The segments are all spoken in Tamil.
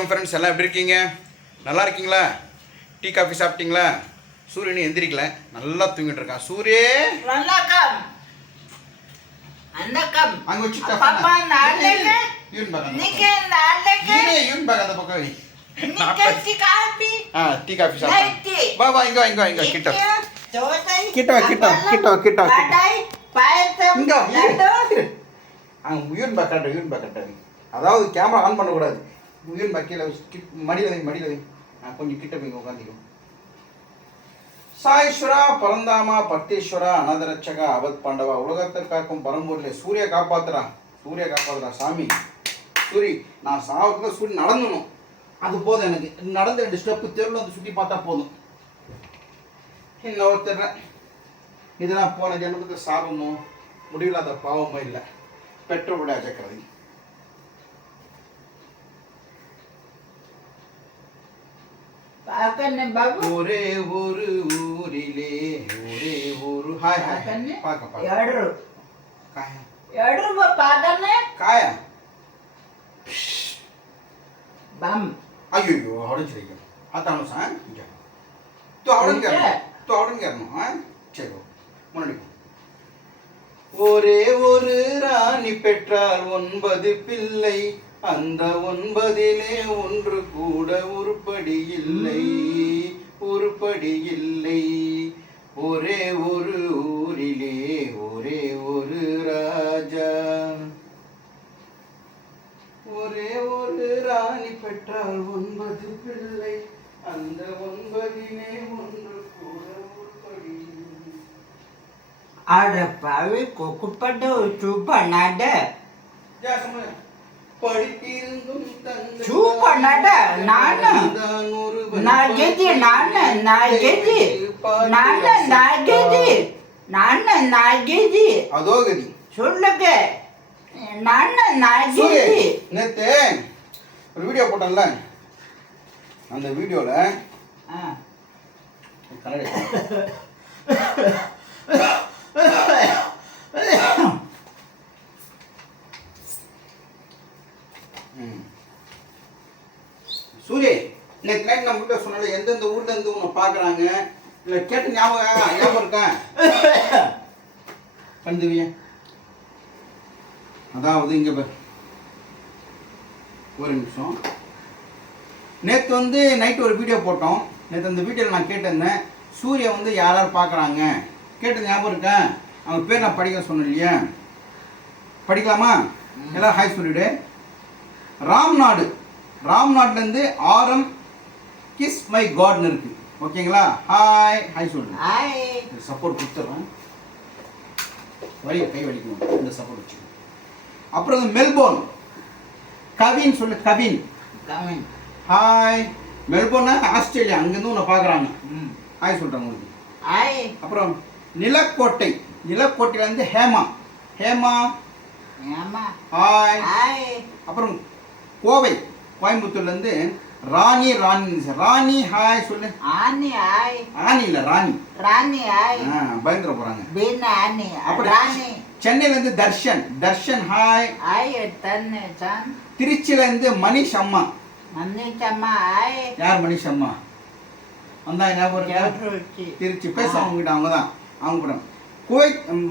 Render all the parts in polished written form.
வணக்கம் ஃப்ரெண்ட்ஸ், எல்லாம் எப்படி இருக்கீங்க? நல்லா இருக்கீங்களா? டீ காஃபி சாப்பிட்டீங்களா? சூரியன் எந்திரிக்கல, நல்லா தூங்கிட்டு இருக்கான். சூரிய வணக்கம். வணக்கம். அங்க வச்சுட்டா பாப்பா நாளைக்கு யூன் பகன் நீங்க நாளைக்கு யூன் பகன் அந்த பக்கம் வை. நீங்க டீ காஃபி டீ காஃபி சாப்பிட்டா வா வா இங்க இங்க இங்க கிட்ட தோசை கிட்ட கிட்ட கிட்ட கிட்ட வடை பாயசம் இங்க லட்டு யூன் பகன் அதாவது கேமரா ஆன் பண்ணக்கூடாது. யூன் பக்கில மடியில் வை கொஞ்சம் கிட்ட போய் உட்காந்துக்கும். சாயேஸ்வரா பரந்தாமா பட்டேஸ்வரா அநாதரட்சகா அவத் பாண்டவா உலகத்தை காக்கும் பரம்பொருளே சூரிய காப்பாத்துறா சாமி. சூரி நான் சாவத்துல சூரிய நடந்துடணும், அது போதும் எனக்கு. நடந்து 2 ஸ்டெப்பு தெருவில் வந்து சுற்றி பார்த்தா போதும். இன்னொருத்தர் இதெல்லாம் போன ஜென்மத்துக்கு சாபமோ முடிவில்லாத பாவமோ இல்லை. பெற்றோருடைய அஜக்கரதி ஒரே ஒரு ஊரிலே ஒரே ஒரு ஹாய் ஹாய் பாக்க காய बम अयो आवडून चलेगा आता नो सांग तू आवडून कर नो हां चलो முன்னாடி ஒரே ஒரு ராணி பெற்றால் 9 பிள்ளை, அந்த 9லே ஒன்று கூட உருப்படி இல்லை. ஒரே ஒரு ஊரிலே ஒரே ஒரு ராஜா, ஒரே ஒரு ராணி பெற்றால் 9 பிள்ளை, அந்த 9லே ஒன்று கூட உருப்படி. ada pawe kokupado chupanada जा समझ படித்திருந்தும் தந்த chupanada nana nagedi அதோகதி சொல்லுங்க nagedi நேத்து ஒரு வீடியோ போட்டேன்ல, அந்த வீடியோல கன்னட சூரிய நேற்று நைட் நம்ம வீட்டில் சொன்னால எந்தெந்த ஊர்ல இருந்து உன்னை பார்க்குறாங்க இல்லை கேட்டு ஞாபகம் இருக்கேன் கண்டுவிய. அதாவது இங்கே ஒரு நிமிஷம். நேற்று வந்து நைட்டு ஒரு வீடியோ போட்டோம். நேற்று அந்த வீடியோவில் நான் கேட்டிருந்தேன், சூரிய வந்து யார் பார்க்குறாங்க கேட்டது ஞாபகம் இருக்கேன். அவங்க பேர் நான் படிக்க சொன்னேன் இல்லையா? படிக்கலாமா? எல்லாம் ஹாய் சொல்லிவிடு. ராம்நாட்லேருந்து ஆரம் கிஸ் மை காட்னு இருக்கு. ஓகேங்களா? ஹாய் சொல்லு. சப்போர்ட் கொடுத்துட்றேன், கை வலிக்கணும், இந்த சப்போர்ட் வச்சு. அப்புறம் மெல்போர்ன் கவின் சொல்லு. கவின் ஹாய். மெல்போர்னா ஆஸ்திரேலியா, அங்கேருந்து உன்னை பார்க்குறாங்க. ஹாய் சொல்கிறேன் உங்களுக்கு. அப்புறம் நிலக்கோட்டையிலேருந்து ஹேமா ஹாய். அப்புறம் கோயம்புத்தூர்லேருந்து ராணி ஹாய் சொல்லு. ஆனி இல்லை ராணி பயந்துட போகிறாங்க. அப்புறம் சென்னையிலேருந்து தர்ஷன் ஹாய். திருச்சியிலேருந்து மணிஷ் அம்மா. யார் மணிஷ் அம்மா? வந்தா ஞாபகம் திருச்சி பேச அவங்ககிட்ட, அவங்க தான் அவங்க கூட.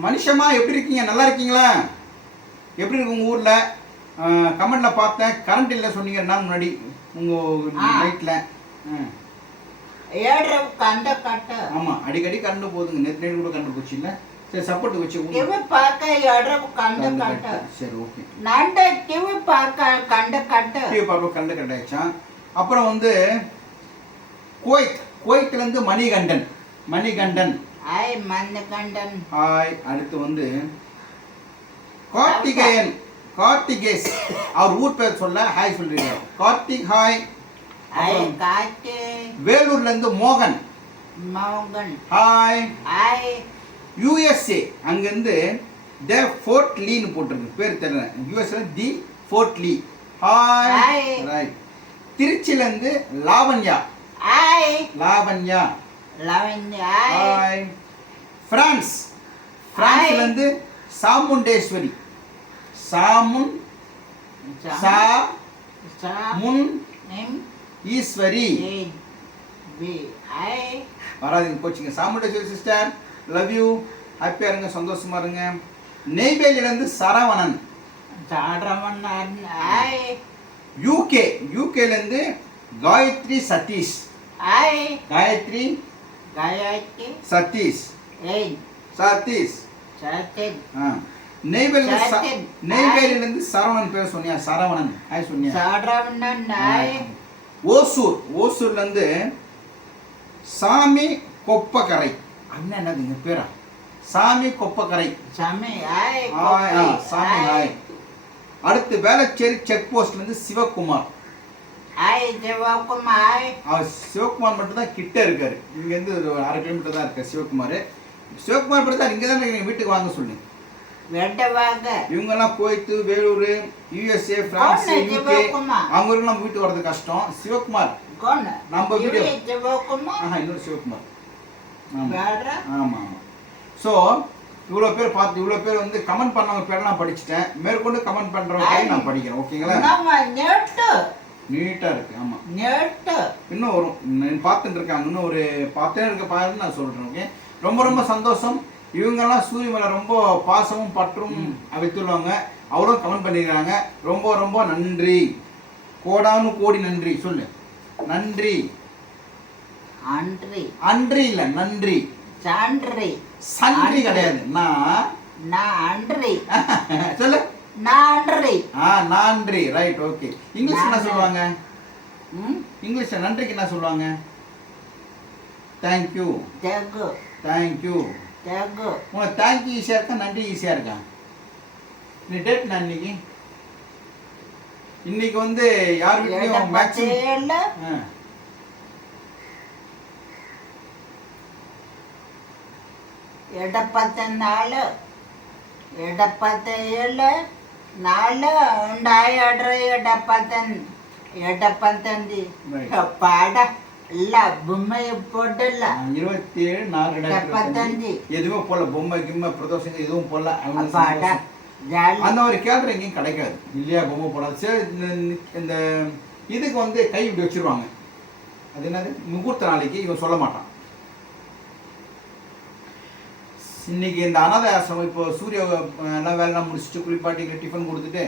மனுஷமா எப்படி இருக்கீங்க? நல்லா இருக்கீங்களா? எப்படி இருக்கு உங்கள் ஊரில்? கமெண்ட்ல பார்த்தேன், கரண்ட் இல்லை சொன்னீங்க 2 நாள் முன்னாடி உங்கள் நைட்டில். ஆமாம், அடிக்கடி கரண்ட் போகுதுங்க. நேற்று நைட்டு கூட கரண்ட் போச்சு இல்லை? சரி, சப்போர்ட் வச்சு சரி ஓகே. டிவி பார்க்க கரண்ட் கட் ஆயிடுச்சா? அப்புறம் வந்து குவைத்லேருந்து மணிகண்டன் ஹாய். அடுத்து வந்து கார்த்திகேஸ், அவர் ஊர் பேர் சொல்ல ஹாய் சொல்றீங்க. கார்த்திக் ஹாய். வேலூர்லேருந்து மோகன் ஹாய். யூஎஸ்ஏ அங்கேருந்து த ஃபோர்ட் லீன்னு போட்டிருக்கு, பேர் தெரியல. USA the Fort Lee hi. Right. திருச்சியிலேருந்து லாவண்யா ஹாய். பிரான்ஸ்லேருந்து சாமுண்டேஸ்வரி எம் ஈஸ்வரி. ஏ பி ஐ வராதுங்க போச்சுங்க. Chamundeswari sister love you. ஹாப்பியாக இருங்க, சந்தோஷமா இருங்க. நெய்வேலியிலேருந்து சரவணன். Saravanan hi UK. யூகேலேருந்து காயத்ரி சதீஷ். ஐ காயத்ரி காயத்ரி சதீஷ். ஏய் சதீஷ். சத்தின் சத்தின். நெய்வேலியிலேருந்து சரவணன் பேர் சொன்னியா? சரவணன் ஆய் சொன்னியா? சாரவணன் ஐ ஓசூர். ஓசூர்லேருந்து சாமி கொப்பக்கரை. அண்ணன் என்னதுங்க பேரா? சாமி கொப்பக்கரை. சாமி ஐ சாமி ஹாய். அடுத்து வேளச்சேரி செக் போஸ்ட்லேருந்து சிவகுமார். ஐ சிவகுமார். அவர் சிவகுமார் மட்டும் தான் கிட்ட இருக்காரு. இங்கேருந்து ஒரு 1/2 கிலோமீட்டர் தான் இருக்கார் சிவகுமார். சிவகுமார் பற்றி தான் இங்கே தான் வீட்டுக்கு வாங்க சொல்லு. வெட்டவாங்க. இவங்கெல்லாம் கோயத்து, வேலூர், யூஎஸ்ஏ, பிரான்ஸ், யூகே அவங்க நம்ம வீட்டுக்கு வர்றது கஷ்டம். சிவகுமார் நம்ம வீடியோ. இன்னொரு சிவகுமார். ஆமாம் ஆமாம். ஸோ இவ்வளோ பேர் பார்த்து இவ்வளோ பேர் வந்து கமெண்ட் பண்ணவங்க பேரெல்லாம் படிச்சுட்டேன். மேற்கொண்டு கமெண்ட் பண்ணுறவங்க பேர் நான் படிக்கிறேன். ஓகேங்களா? நீட்டாக இருக்கு. ஆமாம் இன்னும் வரும் பார்த்துட்டு இருக்காங்க. இன்னும் ஒரு 10 இருக்க பாருன்னு நான் சொல்கிறேன். ஓகே ரொம்ப ரொம்ப சந்தோஷம். இவங்கெல்லாம் சூரிய மேலே ரொம்ப பாசமும் பற்றும் வைத்துள்ளாங்க. அவரும் கமெண்ட் பண்ணிக்கிறாங்க. ரொம்ப ரொம்ப நன்றி. கோடானு கோடி நன்றி சொல்லு. நன்றி. அன்றி அன்றி இல்லை நன்றி. சான்றி சன்றி கிடையாது. நான் அன்றி சொல்லு. நான்றி. நன்றி. ரைட். ஓகே. இங்கிலீஷ் என்ன சொல்லுவாங்க? இங்கிலீஷ்ல நன்றிக்கு என்ன சொல்லுவாங்க? தேங்க்யூ. தேங்க்யூ. தேங்க்யூ. தேங்க்யூ. உனக்கு தேங்க்யூ ஈஸியாக இருக்கா நன்றி ஈஸியாக இருக்கா? நீ டேட் நான் இன்னைக்கு வந்து யார் வீட்லையும் மேக்ஸிமம் ಎಡಪ್ಪತ್ತ ನಾಳು 77 4 ഉണ്ടായಡ್ರ ಎಡಪ್ಪತ್ತಂದಿ ಪಾಡ இல்ல பொம்மை போடல 27/4/2025 எதுவும் போடல. பொம்மை கிம்மை பிரதோஷங்க எதுவும் போடல. அந்த ஒரு கேலண்டர் எங்கேயும் கிடைக்காது இல்லையா? பொம்மை போடாது. சரி இந்த இதுக்கு வந்து கை இப்படி வச்சிருவாங்க. அது என்னது? முகூர்த்த நாளைக்கு இவன் சொல்ல மாட்டான். இன்னைக்கு இந்த அனாதை ஆசிரமம் இப்போ சூரிய எல்லாம் வேலைலாம் முடிச்சுட்டு குளிப்பாட்டி டிஃபன் கொடுத்துட்டு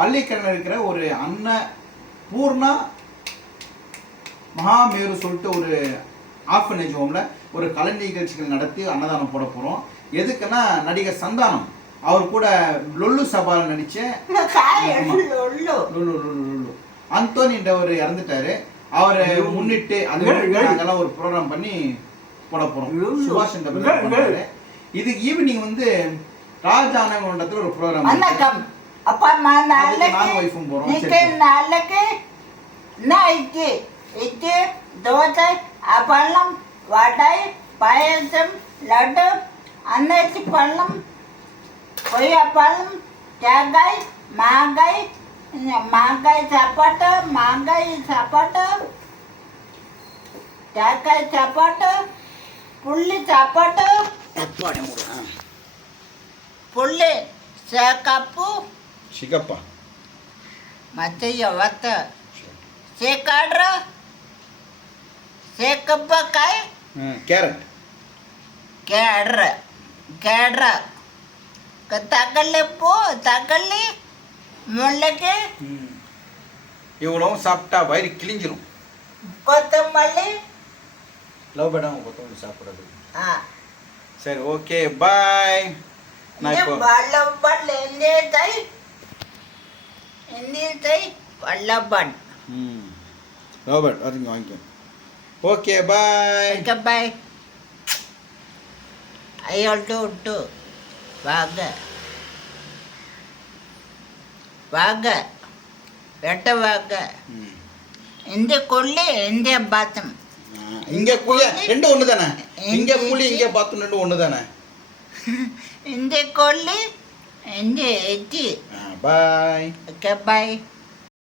பள்ளிக்கரணை இருக்கிற ஒரு பூர்ணா மகாமேரு சொல்லிட்டு ஒரு ஆர்ஃபனேஜ் ஹோமில் ஒரு கலை நிகழ்ச்சிகள் நடத்தி அன்னதானம் போட போகிறோம். எதுக்குன்னா நடிகர் சந்தானம் அவர் கூட லொல்லு சபாவில் நடித்த அந்தோனின்றவர் இறந்துட்டாரு. அவரை முன்னிட்டு அது நாங்கெல்லாம் ஒரு ப்ரோக்ராம் பண்ணி போட போகிறோம். சுபாஷ் என்ற இதுக்கு ஈவினிங் வந்து ராஜானகண்டத்தில் ஒரு ப்ரோக்ராம். அப்பா நானும் ஒய்ஃபும் போகிறோம். நாளைக்கு இட்லி தோசை அப்பளம் வடை பாயசம் லட்டு அன்னச்சி பழம் கொய்யாப்பழம் தேங்காய் மாங்காய் சாப்பாட்டு தேங்காய் சாப்பாட்டு புள்ளி சாப்பாட்டு புள்ளி சேக்கப்பு சிகப்பா மத்திய வத்த சேக்காடுற சேக்கப்பக்காய் கேரட் கேடுற தக்காளி முள்ளக்கு இவ்வளவும் சாப்பிட்டா வயிறு கிழிஞ்சிரும். கொத்தமல்லி லவ் பேடாம கொத்தமல்லி சாப்பிடுறது. சரி ஓகே பாய். நான் இப்போ வல்லபன் லவ் பேட் அதுங்க வாங்கிக்கோ. Okay bye. பாய். ஐயோட்டு வாங்க வெட்ட வாங்க. இந்த கொல்லி இந்த பாத்தம் இங்க கூலி ரெண்டு ஒண்ணு தானே? இங்க கூலி இங்க பாத்தம் ரெண்டு ஒண்ணு தானே? இந்த கொல்லி இந்த எட்டி. பாய். ஓகே பாய்.